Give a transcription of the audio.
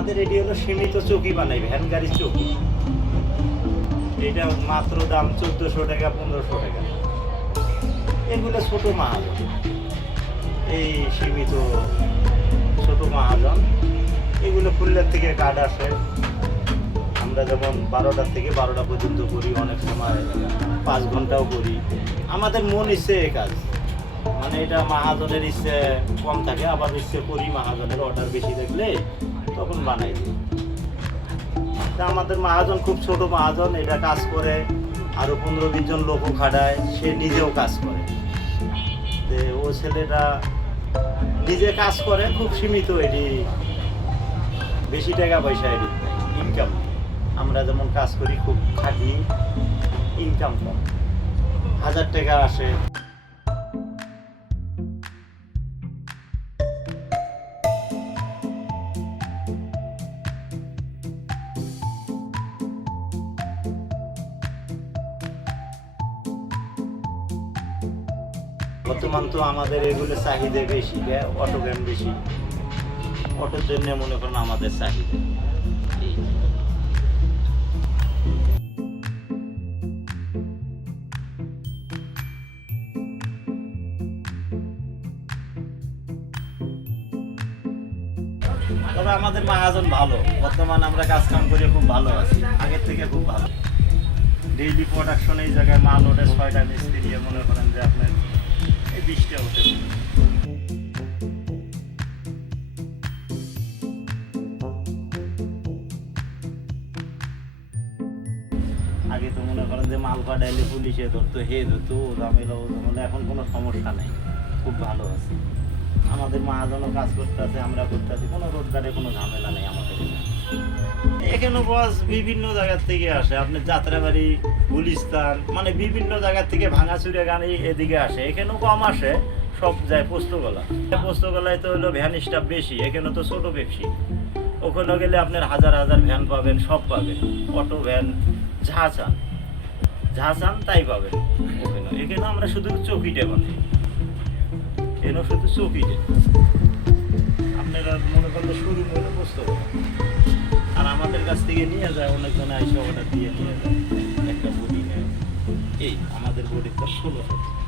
আমাদের এটি হলো সীমিত চৌকি বানাই, ভ্যান গাড়ির চৌকি। এটা মাত্র দাম 1400 টাকা, 1500 টাকা। এগুলো ছোট মাহাজন, এই সীমিত ছোট মাহাজন। এগুলো ফুলের থেকে কাঠ আসে। আমরা যেমন 12টা থেকে 12টা পর্যন্ত করি, অনেক সময় 5 ঘন্টাও করি। আমাদের মন ইচ্ছে এই কাজ, মানে এটা মাহাজনের ইচ্ছে কম থাকে, আবার ইচ্ছে করি মাহাজনের অর্ডার বেশি দেখলে তখন বানাই দিই। তা আমাদের মাহাজন খুব ছোট মাহাজন, এটা কাজ করে আরো 15-20 জন লোকও খাটায়, সে নিজেও কাজ করে। যে ও ছেলেটা নিজে কাজ করে, খুব সীমিত, এটি বেশি টাকা পয়সা এটি ইনকাম। আমরা যেমন কাজ করি খুব খাটি, ইনকাম কম, 1000 টাকা আসে। বর্তমান তো আমাদের এগুলো চাহিদা বেশি, অটো ভ্যান বেশি, অটোর জন্য মনে করেন আমাদের চাহিদা। এই তবে আমাদের মাহাজন ভালো, বর্তমান আমরা কাজ কাম করে খুব ভালো আছি, আগের থেকে খুব ভালো। ডেইলি প্রোডাকশন এই জায়গায় মাল ওঠে 6টা মিস্ত্রি, মনে করেন যে আপনার এই 20টা ওঠে। আগে তো মনে করেন যে মাল পাঠাইলে পুলিশে ধরতো, হে ধরতো, ও ঝামেলা ও ঝামেলা। এখন কোনো সমস্যা নেই, খুব ভালো আছে। আমাদের মাহাজনও কাজ করতে আছে, আমরা করতে আছি, কোনো রোজগারে কোনো ঝামেলা নেই আমাদের এখানে। বস বিভিন্ন জায়গার থেকে আসে, আপনার যাত্রাবাড়ি, গুলিস্তান, মানে বিভিন্ন জায়গার থেকে ভাঙাচুরে গাড়ি এদিকে আসে। এখানেও কম আসে, সব যায় পোস্তগোলা। পোস্তগোলায় তো হলো ভ্যান স্টাফ বেশি, এখানে তো ছোট ব্যবসী। ওখানে গেলে আপনার হাজার হাজার ভ্যান পাবেন, সব পাবেন, অটো ভ্যান, যা চান তাই পাবেন। এখানে আমরা শুধু চৌকিটা বানাই, এখানে শুধু চৌকিটা। আপনারা মনে করলে শুরু করে পোস্তগোলা, আর আমাদের কাছ থেকে নিয়ে যায় অনেকজনে, আইসা অর্ডার দিয়ে নিয়ে যায়, একটা বডি নেয়। এই আমাদের বডির দাম 1600।